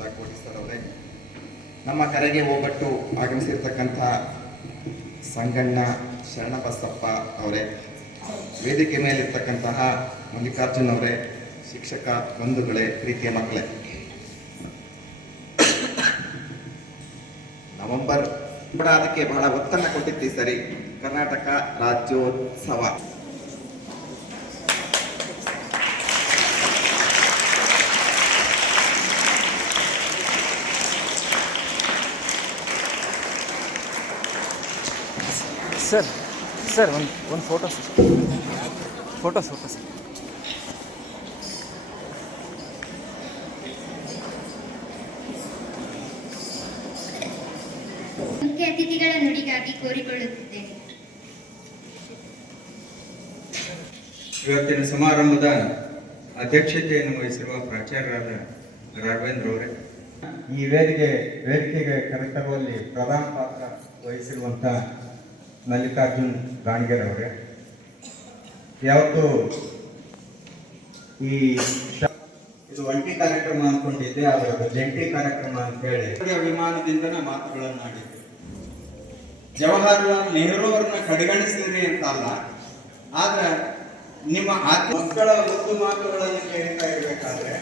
ಕೋಟೀಶ್ವರವರೇ, ನಮ್ಮ ಕರೆಗೆ ಹೋಗಟ್ಟು ಆಗಮಿಸಿರ್ತಕ್ಕಂಥ ಸಂಗಣ್ಣ ಶರಣಬಸಪ್ಪ ಅವರೇ, ವೇದಿಕೆ ಮೇಲಿರ್ತಕ್ಕಂತಹ ಮಲ್ಲಿಕಾರ್ಜುನ್ ಅವರೇ, ಶಿಕ್ಷಕ ಬಂಧುಗಳೇ, ಪ್ರೀತಿಯ ಮಕ್ಕಳೇ, ನವೆಂಬರ್ ಕೂಡ ಅದಕ್ಕೆ ಬಹಳ ಒತ್ತನ್ನು ಕೊಟ್ಟಿದ್ದೀವಿ ಸರಿ. ಕರ್ನಾಟಕ ರಾಜ್ಯೋತ್ಸವ ಸರ್ ಒಂದು ಫೋಟೋ ಸರ್. ಮುಖ್ಯ ಅತಿಥಿಗಳ ನುಡಿಗಾಗಿ ಕೋರಿಕೊಳ್ಳುತ್ತಿದ್ದೇನೆ. ಇವತ್ತಿನ ಸಮಾರಂಭದ ಅಧ್ಯಕ್ಷತೆಯನ್ನು ವಹಿಸಿರುವ ಪ್ರಾಚಾರ್ಯರಾದ ರಾಘವೇಂದ್ರ ಅವರೇ, ಈ ವೇದಿಕೆಗೆ ಕರೆತರುವಲ್ಲಿ ಪ್ರಧಾನ ಪಾತ್ರ ವಹಿಸಿರುವಂಥ ಮಲ್ಲಿಕಾರ್ಜುನ್ ಗಾಣಿಗರ್ ಅವರೇ, ಯಾವತ್ತು ಇದು ಒಂಟಿ ಕಾರ್ಯಕ್ರಮ ಅಂದ್ಕೊಂಡಿದ್ದೆ, ಆದರೆ ಅದು ಜಂಟಿ ಕಾರ್ಯಕ್ರಮ ಅಂತ ಹೇಳಿ ಅಭಿಮಾನದಿಂದನೇ ಮಾತುಗಳನ್ನಾಡಿದ್ದೆ. ಜವಾಹರ್ಲಾಲ್ ನೆಹರು ಅವ್ರನ್ನ ಕಡೆಗಣಿಸಿದ್ರಿ ಅಂತ ಅಲ್ಲ, ಆದ್ರೆ ನಿಮ್ಮ ಮಕ್ಕಳ ಮುದ್ದು ಮಾತುಗಳನ್ನು ಕೇಳ್ತಾ ಇರಬೇಕಾದ್ರೆ,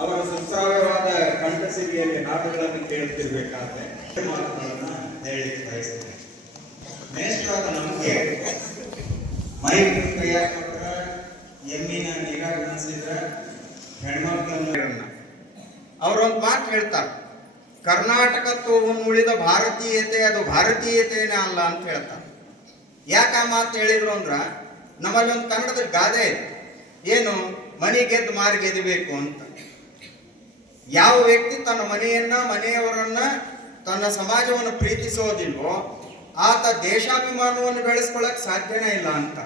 ಅವರ ಸುಶ್ರಾವ್ಯವಾದ ಕಂಠಸಿರಿಯಲ್ಲಿ ಹಾಡುಗಳನ್ನು ಕೇಳುತ್ತಿರ್ಬೇಕಾದ್ರೆ ಮಾತುಗಳನ್ನ ಹೇಳಿ ಬಯಸ್ತೇನೆ. ಮೇಷ್ಟ್ರಾದ ನಮಗೆ ಮೈಕ್ ಕೈಯಾಗ ಕೊಟ್ರ, ಎಮ್ಮಿನ ನೀರಾಗ ಅನಿಸಿದ್ರ ಹೆಣ್ಮಕ್ಳನ್ನ ಅವರೊಂದು ಮಾತು ಹೇಳ್ತಾರೆ, ಕರ್ನಾಟಕತ್ವವನ್ನು ಉಳಿದ ಭಾರತೀಯತೆ ಅದು ಭಾರತೀಯತೆನೇ ಅಲ್ಲ ಅಂತ ಹೇಳ್ತಾರೆ. ಯಾಕೆ ಆ ಮಾತು ಹೇಳಿದ್ರು ಅಂದ್ರ, ನಮ್ಮಲ್ಲಿ ಒಂದು ಕನ್ನಡದ ಗಾದೆ ಏನು, ಮನೆ ಗೆದ್ದು ಮಾರಿ ಗೆದಬೇಕು ಅಂತ. ಯಾವ ವ್ಯಕ್ತಿ ತನ್ನ ಮನೆಯನ್ನ, ಮನೆಯವರನ್ನ, ತನ್ನ ಸಮಾಜವನ್ನು ಪ್ರೀತಿಸೋದಿಲ್ವೋ ಆತ ದೇಶಾಭಿಮಾನವನ್ನು ಬೆಳೆಸ್ಕೊಳ್ಳಕ್ ಸಾಧ್ಯನೇ ಇಲ್ಲ ಅಂತ.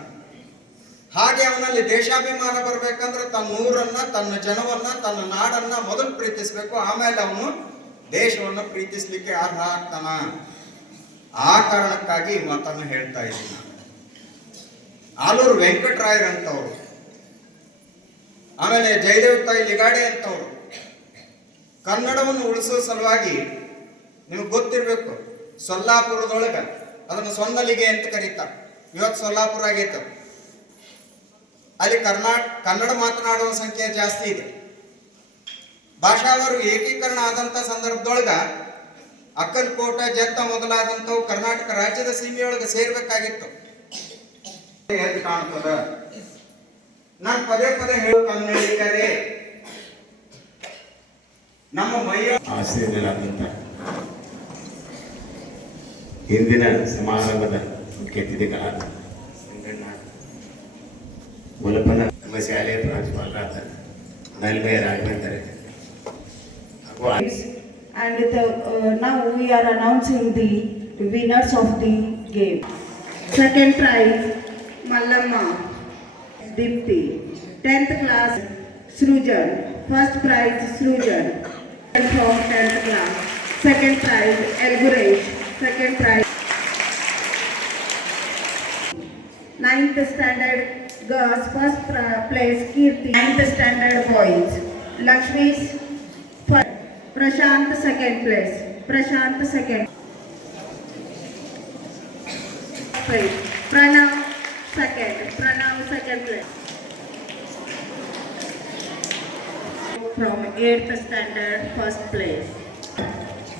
ಹಾಗೆ ಅವನಲ್ಲಿ ದೇಶಾಭಿಮಾನ ಬರ್ಬೇಕಂದ್ರೆ ತನ್ನ ಊರನ್ನ, ತನ್ನ ಜನವನ್ನ, ತನ್ನ ನಾಡನ್ನ ಮೊದಲು ಪ್ರೀತಿಸ್ಬೇಕು, ಆಮೇಲೆ ಅವನು ದೇಶವನ್ನು ಪ್ರೀತಿಸ್ಲಿಕ್ಕೆ ಅರ್ಹ ಆಗ್ತಾನ. ಆ ಕಾರಣಕ್ಕಾಗಿ ಮಾತನ್ನು ಹೇಳ್ತಾ ಇದ್ದೀನಿ. ಆಲೂರು ವೆಂಕಟರಾಯರ್ ಅಂತವ್ರು, ಆಮೇಲೆ ಜಯದೇವ್ ತಾಯಿ ಲಿಗಾಡೆ ಅಂತವ್ರು ಕನ್ನಡವನ್ನು ಉಳಿಸೋ ಸಲುವಾಗಿ, ನಿಮ್ಗೆ ಗೊತ್ತಿರ್ಬೇಕು, ಸೊಲ್ಲಾಪುರದೊಳಗ ಅದನ್ನು ಸೊನ್ನಲಿಗೆ ಅಂತ ಕರೀತಾರೆ. ಇವತ್ತು ಸೊಲ್ಲಾಪುರ ಆಗೈತೆ. ಅಲ್ಲಿ ಕನ್ನಡ ಮಾತನಾಡುವ ಸಂಖ್ಯೆ ಜಾಸ್ತಿ ಇದೆ. ಭಾಷಾವರು ಏಕೀಕರಣ ಆದಂತ ಸಂದರ್ಭದೊಳಗ ಅಕ್ಕಲ್ಕೋಟ, ಜತ್ತ ಮೊದಲಾದಂಥವು ಕರ್ನಾಟಕ ರಾಜ್ಯದ ಸೀಮೆಯೊಳಗೆ ಸೇರ್ಬೇಕಾಗಿತ್ತು. ಕಾಣ್ತದ, ನಾನು ಪದೇ ಹೇಳು ಕನ್ನಡಿಗರೇ, ನಮ್ಮ ಮೈಯ ಆಶ್ರಯರಾದಂಥ ಹಿಂದಿನ ಸಮಾರಂಭದ ಮುಖ್ಯ ಅತಿಥಿಗಳಾದ ಸಂಗಣ್ಣ ಮುಲಪನ, ನಮ್ಮ ಶಾಲೆಯ ಪ್ರಾಂಶುಪಾಲರಾದ ನಲ್ಮೆ Raghavendra. And now we are announcing the winners of the game. Second prize Mallamma Dipti, 10th class Srujan. First prize Srujan from 10th class. Second prize Elguresh. Second prize 9th standard girls. First place Kirti. 9th standard boys Lakshmi's. Prashant second place. Prashant second place. Pranav second. Pranav second place. From 8th standard first place.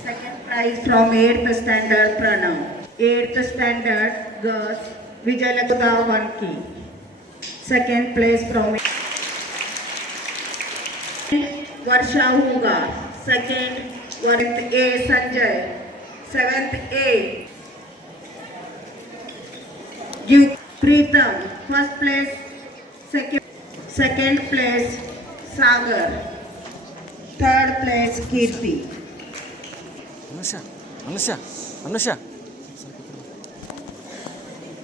Second prize from 8th standard Pranav. 8th standard girls Vijayalakshmi Vanki. Second place from Varsha Hunga. Second, 1th A Sanjay. 7th A Preetham. First place, second place Sagar. Third place Kirti. Anusha.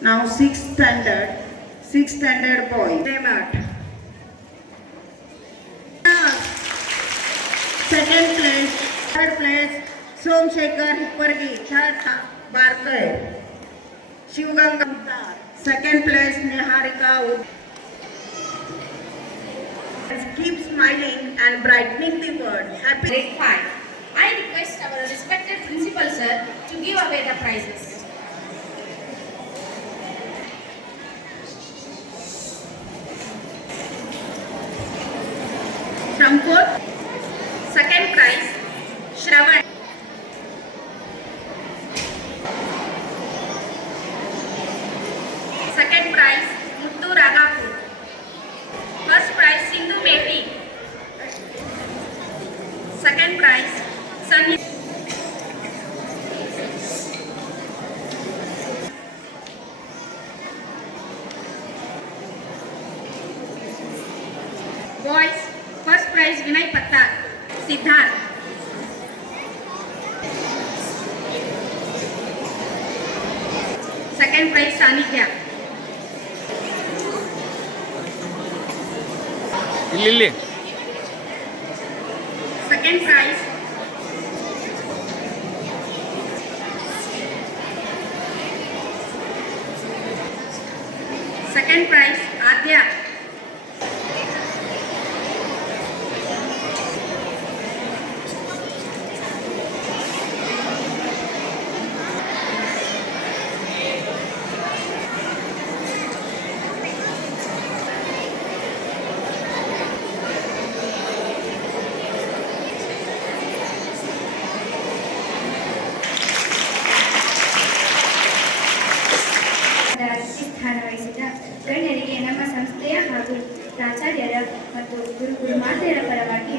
Now 6th standard boy. Nemat. Second place, third place Somshekar Hippargi. Third Barkay. Shivganga. Second place Niharika. Keep smiling and brightening the world. Happy. Shravan. Second prize Muttu Ragapur. First prize Sindhu Meti. Second prize Sunny. Boys first prize Vinay Pattar Siddharth. Second prize Sannidhya. ಇಲ್ಲಿ second prize ಆದ್ಯ. ಸ್ಥಾನ ವಹಿಸಿದ ಗಣ್ಯರಿಗೆ ನಮ್ಮ ಸಂಸ್ಥೆಯ ಹಾಗೂ ಪ್ರಾಚಾರ್ಯರ ಮತ್ತು ಗುರುಮಾತೆಯರ ಪರವಾಗಿ